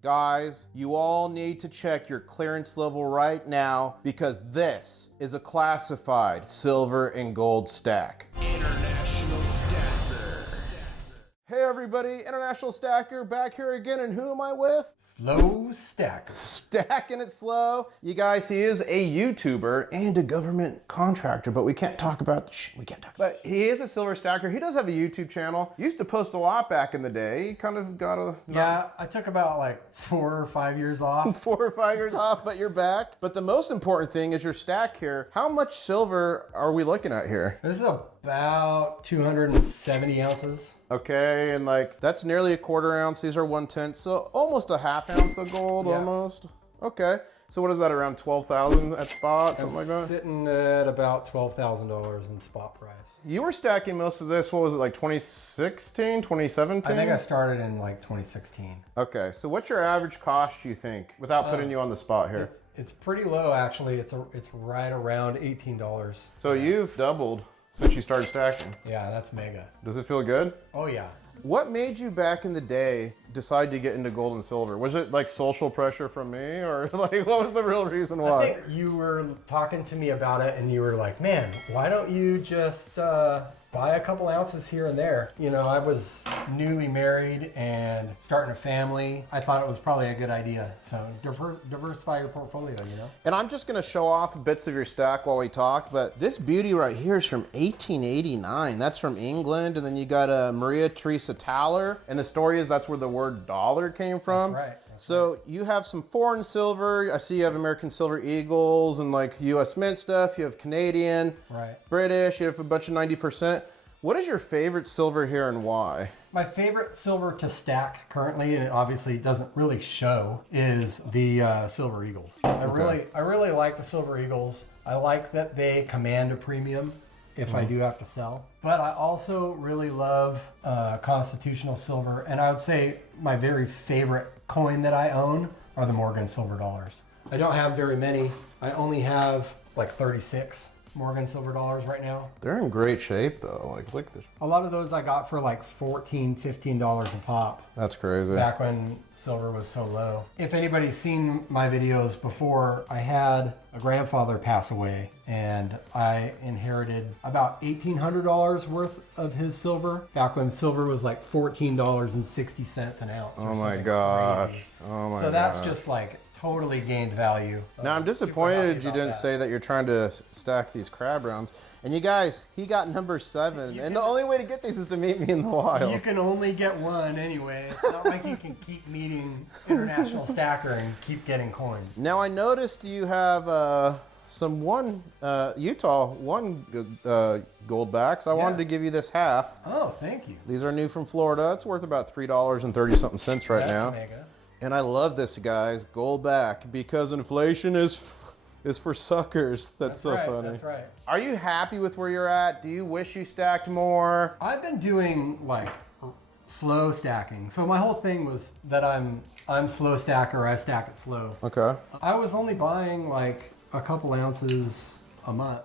Guys, you all need to check your clearance level right now because this is a classified silver and gold stack. International Stacker. Hey everybody, International Stacker back here again, and who am I with? Slow Stacker. Stacking it slow. You guys, he is a YouTuber and a government contractor, but we can't talk about But he is a silver stacker. He does have a YouTube channel. Used to post a lot back in the day. He kind of got a... Yeah, I took about like 4 or 5 years off. 4 or 5 years off, but you're back. But the most important thing is your stack here. How much silver are we looking at here? This is about 270 ounces. Okay, and like that's nearly a quarter ounce. These are 1/10, so almost a half ounce of gold, Yeah. almost. Okay, so what is that, around 12,000 at spot, something like that? Sitting at about $12,000 in spot price. You were stacking most of this, what was it, like 2016, 2017? I think I started in like 2016. Okay, so what's your average cost, you think, without putting you on the spot here? It's pretty low actually. It's right around $18. So you've doubled since you started stacking. Yeah, that's mega. Does it feel good? Oh yeah. What made you back in the day decide to get into gold and silver? Was it like social pressure from me, or like what was the real reason why? I think you were talking to me about it and you were like, man, why don't you just buy a couple ounces here and there? You know, I was newly married and starting a family. I thought it was probably a good idea. So diversify your portfolio, you know? And I'm just gonna show off bits of your stack while we talk, but this beauty right here is from 1889. That's from England, and then you got Maria Theresa Thaler, and the story is that's where the word dollar came from. That's right. So you have some foreign silver. I see you have American Silver Eagles and like US Mint stuff. You have Canadian, Right. British, you have a bunch of 90%. What is your favorite silver here and why? My favorite silver to stack currently, and it obviously doesn't really show, is the Silver Eagles. I really like the Silver Eagles. I like that they command a premium if I do have to sell. But I also really love constitutional silver, and I would say my very favorite coin that I own are the Morgan silver dollars. I don't have very many. I only have like 36 Morgan silver dollars right now. They're in great shape though. Like, look at this. A lot of those I got for like $14, $15 a pop. That's crazy. Back when silver was so low. If anybody's seen my videos before, I had a grandfather pass away and I inherited about $1,800 worth of his silver back when silver was like $14.60 an ounce. Oh my gosh. Crazy. Oh my gosh. So that's just like totally gained value. Now I'm disappointed you didn't say that you're trying to stack these crab rounds. And you guys, he got number 7. And the only way to get these is to meet me in the wild. You can only get one anyway. It's not like you can keep meeting International Stacker and keep getting coins. Now I noticed you have some Utah gold backs. I wanted to give you this half. Oh, thank you. These are new from Florida. It's worth about $3.30 something right now. Mega. And I love this, guys, gold back, because inflation is for suckers. That's so right, funny. That's right. Are you happy with where you're at? Do you wish you stacked more? I've been doing like slow stacking. So my whole thing was that I'm slow stacker. I stack it slow. Okay. I was only buying like a couple ounces a month.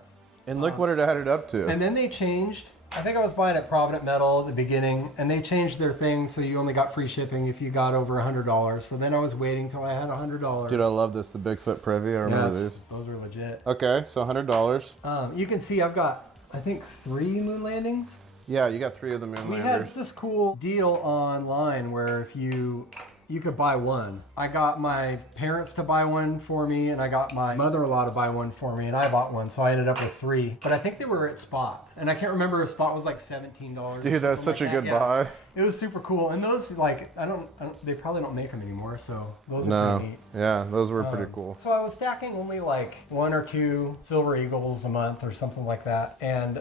And look what it added up to. And then they changed. I think I was buying at Provident Metal at the beginning, and they changed their thing so you only got free shipping if you got over $100. So then I was waiting till I had $100. Dude, I love this, the Bigfoot Privy. I remember these. Those are legit. Okay, so $100. You can see I've got, I think, 3 moon landings. Yeah, you got 3 of them in We had this cool deal online where if you could buy one. I got my parents to buy one for me, and I got my mother-in-law to buy one for me, and I bought one, so I ended up with 3. But I think they were at spot, and I can't remember if spot was like $17. Dude, that's such a good buy. It was super cool, and those like they probably don't make them anymore, so those are pretty neat. Yeah, those were pretty cool. So I was stacking only like 1 or 2 Silver Eagles a month or something like that, and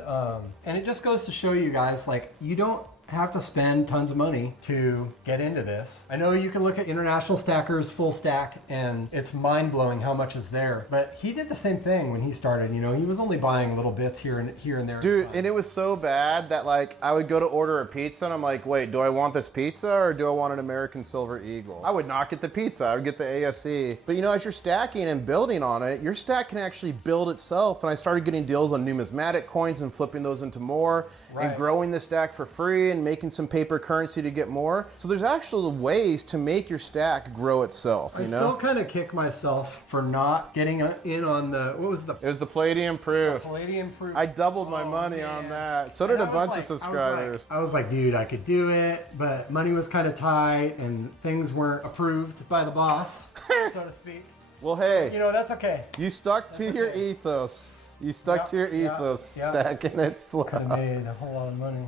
it just goes to show you guys, like, you don't have to spend tons of money to get into this. I know you can look at International Stacker's full stack and it's mind-blowing how much is there, but he did the same thing when he started. You know, he was only buying little bits here and there. Dude, and it was so bad that like I would go to order a pizza and I'm like, wait, do I want this pizza or do I want an American Silver Eagle? I would not get the pizza, I would get the ASE. But you know, as you're stacking and building on it, your stack can actually build itself. And I started getting deals on numismatic coins and flipping those into more and growing the stack for free. and making some paper currency to get more. So there's actually ways to make your stack grow itself, you I know? still kind of kick myself for not getting in on the, what was the It was the Palladium Proof. Palladium Proof? I doubled my money on that. So did a bunch of subscribers. I was like, dude, I could do it, but money was kind of tight and things weren't approved by the boss, so to speak. Well, hey, You know, that's okay. you stuck to your okay. ethos. You stuck to your ethos, stacking it slow. Could have made a whole lot of money.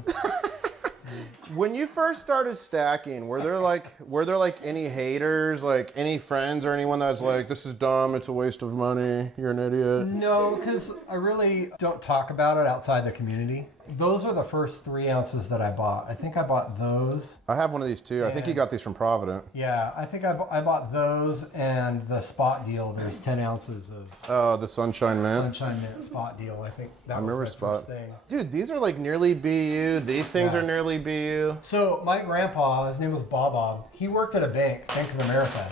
When you first started stacking, were there like any haters, like any friends or anyone that was like, this is dumb, it's a waste of money, you're an idiot? No, because I really don't talk about it outside the community. Those are the first 3 ounces that I bought. I think I bought those. I have one of these too. I think you got these from Provident. Yeah, I think I bought those and the spot deal. There's 10 ounces of The Sunshine Man. Sunshine Mint spot deal. I think that remember was my Spot. first thing. Dude, these are like nearly BU. These things are nearly BU. So my grandpa, his name was Bob. He worked at a bank, Bank of America,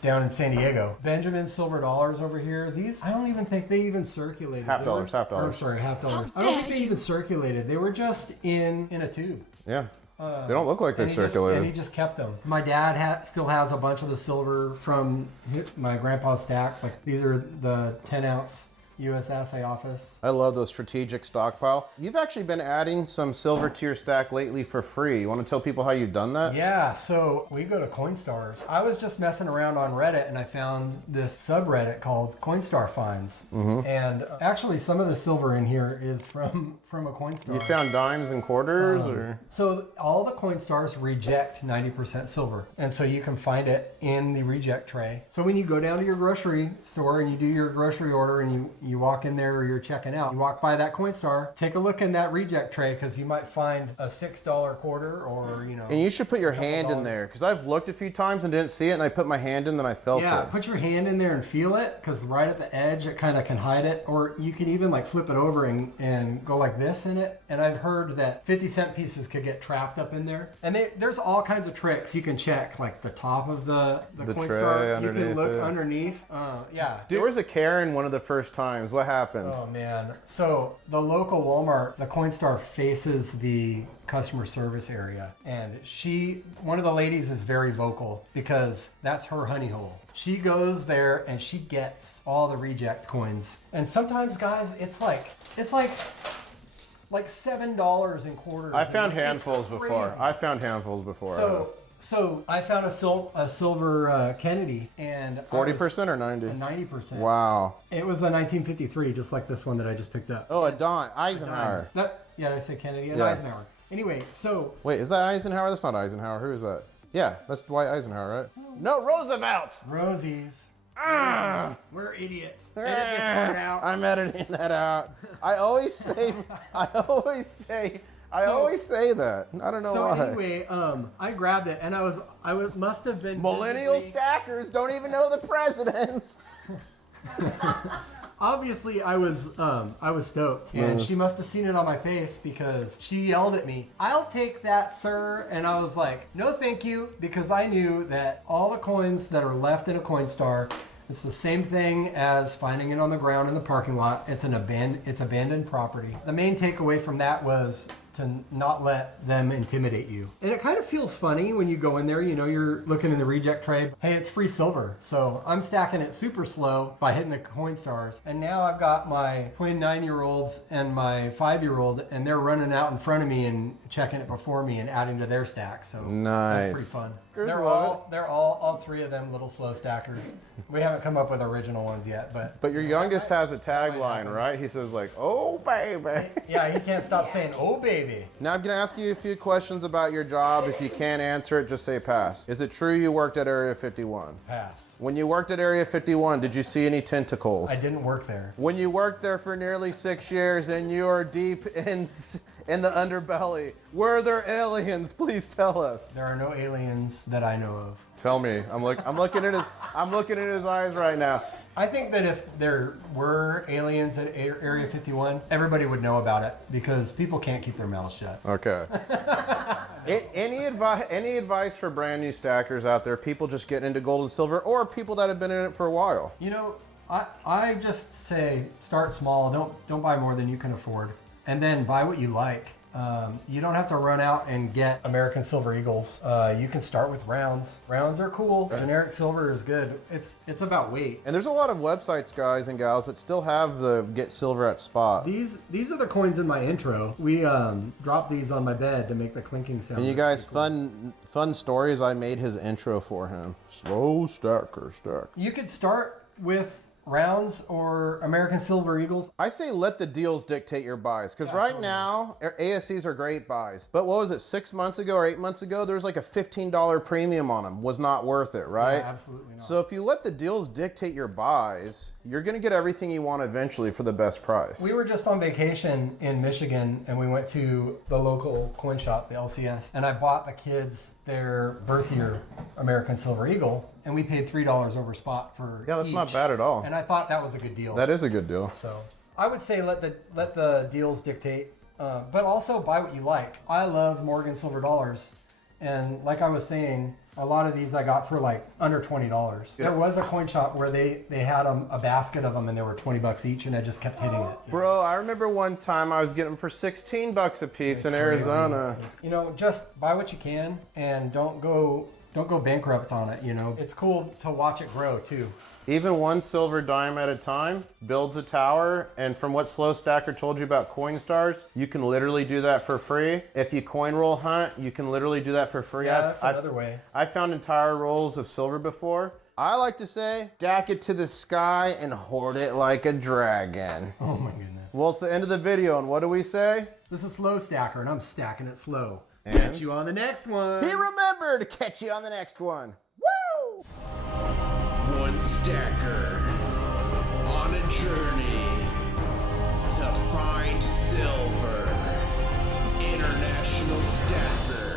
down in San Diego. Benjamin silver dollars over here. These, I don't even think they even circulated. Half dollars. Or, sorry, $half. I don't think they even circulated. They were just in a tube. Yeah. They don't look like they And circulated. he just kept them. My dad still has a bunch of the silver from my grandpa's stack. Like these are the 10 ounce U.S. Assay Office. I love those strategic stockpile. You've actually been adding some silver to your stack lately for free. You want to tell people how you've done that? Yeah, so we go to Coinstars. I was just messing around on Reddit and I found this subreddit called Coinstar Finds. And actually some of the silver in here is from a Coinstar. You found dimes and quarters or? So all the Coinstars reject 90% silver. And so you can find it in the reject tray. So when you go down to your grocery store and you do your grocery order and you walk in there or you're checking out, you walk by that Coinstar, take a look in that reject tray because you might find a $6 quarter or, you know. And you should put your hand in there because I've looked a few times and didn't see it and I put my hand in, then I felt Yeah, it. put your hand in there and feel it because right at the edge it kind of can hide it. Or you can even like flip it over and go like this in it. And I've heard that 50-cent pieces could get trapped up in there. And there's all kinds of tricks you can check, like the top of the tray Coinstar. You underneath can look it. underneath. Yeah. Dude, there was a Karen one of the first times. What happened? Oh man. So the local Walmart, the Coinstar faces the customer service area. And one of the ladies is very vocal because that's her honey hole. She goes there and she gets all the reject coins. And sometimes guys, it's like $7 in quarters. I found It's handfuls crazy. before. I found handfuls before. So I found a silver Kennedy and 40% or 90? 90%. Wow. It was a 1953, just like this one that I just picked up. Oh, a Don Eisenhower. Yeah, did I say Kennedy? And Yeah. Eisenhower. Anyway, so Wait, is that Eisenhower? That's not Eisenhower. Who is that? Yeah, that's Dwight Eisenhower, right? No, Roosevelt. Rosie's. We're idiots. Ah. Edit this part out. I'm editing that out. I always say that. I don't know So why. anyway, I grabbed it and I must have been Millennial visibly- stackers don't even know the presidents. Obviously, I was stoked, and she must have seen it on my face because she yelled at me, "I'll take that, sir!" And I was like, "No, thank you," because I knew that all the coins that are left in a Coinstar, it's the same thing as finding it on the ground in the parking lot. It's abandoned property. The main takeaway from that was to not let them intimidate you. And it kind of feels funny when you go in there, you know, you're looking in the reject tray. Hey, it's free silver. So I'm stacking it super slow by hitting the Coinstars. And now I've got my twin 9-year-olds and my 5-year-old, and they're running out in front of me and checking it before me and adding to their stack. So Nice. that's pretty fun. Love They're all 3 of them little slow stackers. We haven't come up with original ones yet, but Your youngest has a tagline, right? He says like, "Oh baby." yeah, he can't stop saying, "Oh baby." Now I'm gonna ask you a few questions about your job. If you can't answer it, just say pass. Is it true you worked at Area 51? Pass. When you worked at Area 51, did you see any tentacles? I didn't work there. When you worked there for nearly 6 years and you are deep in the underbelly, were there aliens? Please tell us. There are no aliens that I know of. Tell me. I'm looking at his eyes right now. I think that if there were aliens at Area 51, everybody would know about it because people can't keep their mouths shut. Okay. Any advice for brand new stackers out there? People just getting into gold and silver, or people that have been in it for a while? You know, I just say start small. Don't buy more than you can afford, and then buy what you like. You don't have to run out and get American Silver Eagles. You can start with rounds. Rounds are cool. Generic silver is good. It's about weight. And there's a lot of websites, guys and gals, that still have the get silver at spot. These are the coins in my intro. We dropped these on my bed to make the clinking sound. And you guys, fun stories. I made his intro for him. Slow stacker. You could start with rounds or American Silver Eagles. I say let the deals dictate your buys, because right now ASCs are great buys. But what was it, 6 months ago or 8 months ago? There was like a $15 premium on them. Was not worth it, right? Yeah, absolutely not. So if you let the deals dictate your buys, you're going to get everything you want eventually for the best price. We were just on vacation in Michigan, and we went to the local coin shop, the LCS, and I bought the kids their birth year American Silver Eagle, and we paid $3 over spot for Yeah, that's each. not bad at all. And I thought that was a good deal. That is a good deal. So I would say let the deals dictate, but also buy what you like. I love Morgan Silver dollars, and like I was saying, a lot of these I got for like under $20. There was a coin shop where they had a basket of them, and they were $20 each, and I just kept hitting it. Bro, I remember one time I was getting them for $16 a piece in Arizona. You know, just buy what you can, and don't go bankrupt on it. You know, it's cool to watch it grow too. Even one silver dime at a time builds a tower, and from what Slow Stacker told you about Coinstars, you can literally do that for free. If you coin roll hunt, you can literally do that for free. Yeah, that's another way. I found entire rolls of silver before. I like to say, stack it to the sky and hoard it like a dragon. Oh my goodness. Well, it's the end of the video, and what do we say? This is Slow Stacker, and I'm stacking it slow. And catch you on the next one. He remembered to catch you on the next one. Woo! One stacker on a journey to find silver. International Stacker.